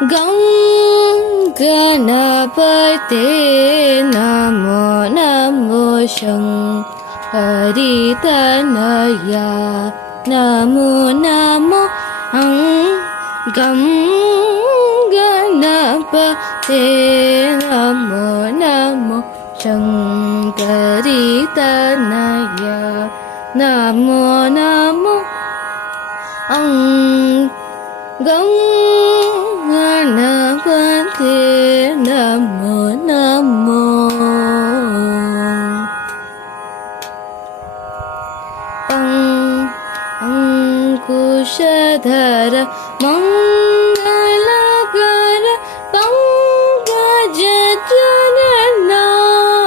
गं गणपते नमो नमो शङ्करितनया नमो नमो गं गणपते नमो नमो शङ्करितनया नमो नमो गं गणपते नमो नमो अंकुशधर मंगलकर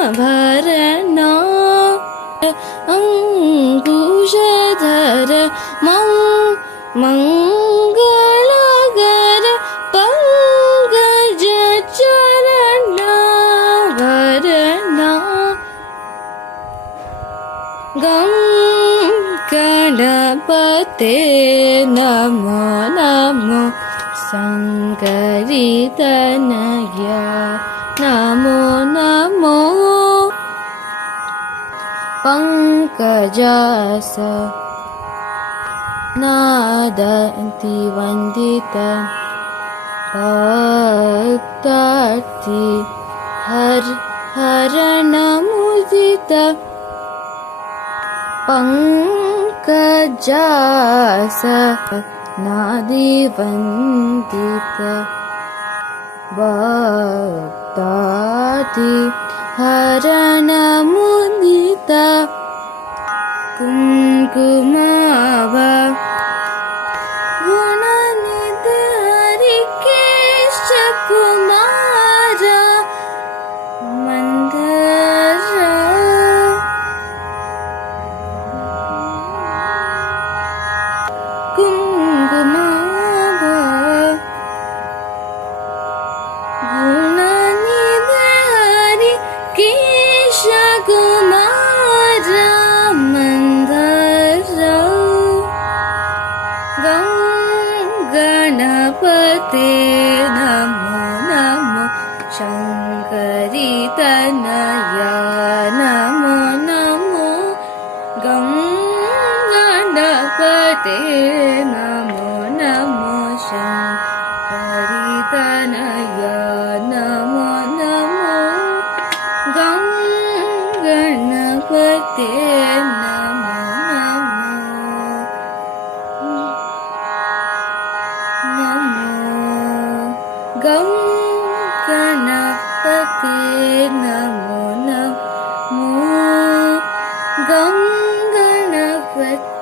पंकजचरणाभरणा अंकुशधर मंगलकर पंकजचरणाभरणा गं गणपते नमो नमो शङ्करितनया नमो नमो पङ्कजास नादन्ति वन्दित भक्तार्ति हरणमुदित पङ्कजास नादिवन्दित भक्तार्ति हरणमुदित कुङ्कुमाभ गुणनिधि हरिकेश कुमार मन्दर कुङ्कुमाभ गुणनिधि हरिकेश कुमार गं गणपते नमो नमो शङ्करितनया नमो नमो गं गणपते नमो नमो शङ्करितनया नमो नमो गं गणपते नमो गं गणपते नमो नमो गं गणपते